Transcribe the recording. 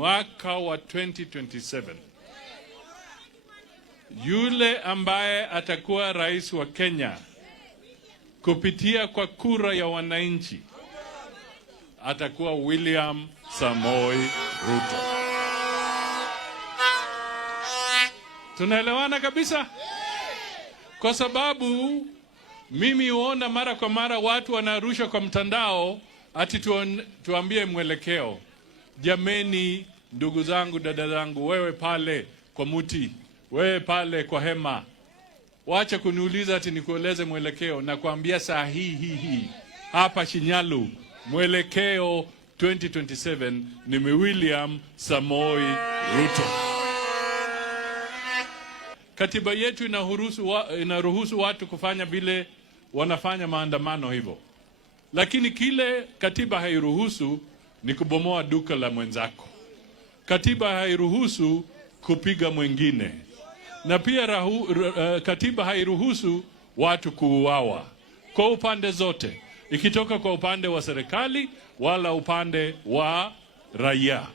mwaka wa 2027, yule ambaye atakuwa rais wa Kenya kupitia kwa kura ya wananchi atakuwa William Samoei Ruto. Tunaelewana kabisa? Kwa sababu mimi huona mara kwa mara watu wanarusha kwa mtandao ati tuambie mwelekeo. Jameni, ndugu zangu, dada zangu, wewe pale kwa muti, wewe pale kwa hema, wacha kuniuliza ati nikueleze mwelekeo. Na kuambia saa hii hapa Shinyalu, mwelekeo 2027 ni William Samoei Ruto. Katiba yetu inaruhusu watu kufanya vile wanafanya maandamano hivyo. Lakini kile katiba hairuhusu ni kubomoa duka la mwenzako. Katiba hairuhusu kupiga mwingine. Na pia katiba hairuhusu watu kuuawa kwa upande zote, ikitoka kwa upande wa serikali wala upande wa raia.